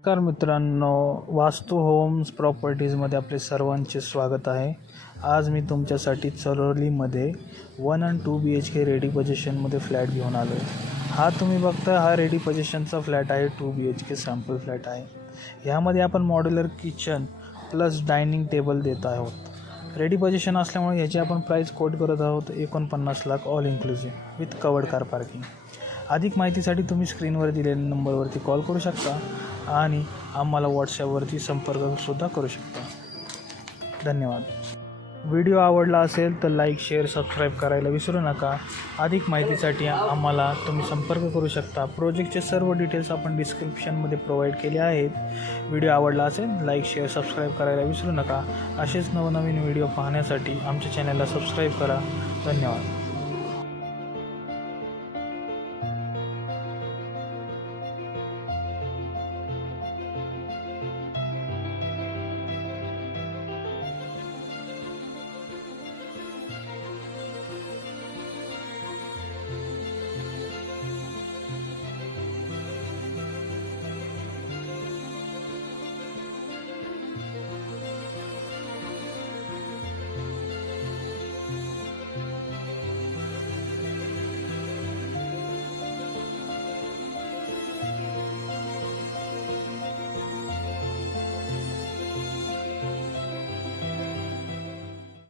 नमस्कार मित्रांनो, वास्तू होम्स प्रॉपर्टीजमध्ये आपले सर्वांचे स्वागत आहे. आज मी तुमच्यासाठी चरोलीमध्ये 1 आणि 2 BHK रेडी पोझिशनमध्ये फ्लॅट घेऊन आलो आहे. हा तुम्ही बघता हा रेडी पोझिशनचा फ्लॅट आहे. 2 BHK सॅम्पल फ्लॅट आहे. ह्यामध्ये आपण modular kitchen plus dining table देत आहोत. रेडी पोझिशन असल्यामुळे ह्याची आपण प्राईस कोट करत आहोत 49 lakh all inclusive with covered car parking. अधिक माहितीसाठी तुम्ही स्क्रीनवर दिलेल्या नंबरवरती कॉल करू शकता आणि आम्हाला व्हॉट्सॲपवरती संपर्कसुद्धा करू शकता. धन्यवाद. व्हिडिओ आवडला असेल तर लाईक, शेअर, सबस्क्राईब करायला विसरू नका. अधिक माहितीसाठी आम्हाला तुम्ही संपर्क करू शकता. प्रोजेक्टचे सर्व डिटेल्स आपण डिस्क्रिप्शनमध्ये प्रोव्हाइड केले आहेत. व्हिडिओ आवडला असेल लाईक, शेअर, सबस्क्राईब करायला विसरू नका. असेच नवनवीन व्हिडिओ पाहण्यासाठी आमच्या चॅनलला सबस्क्राईब करा. धन्यवाद.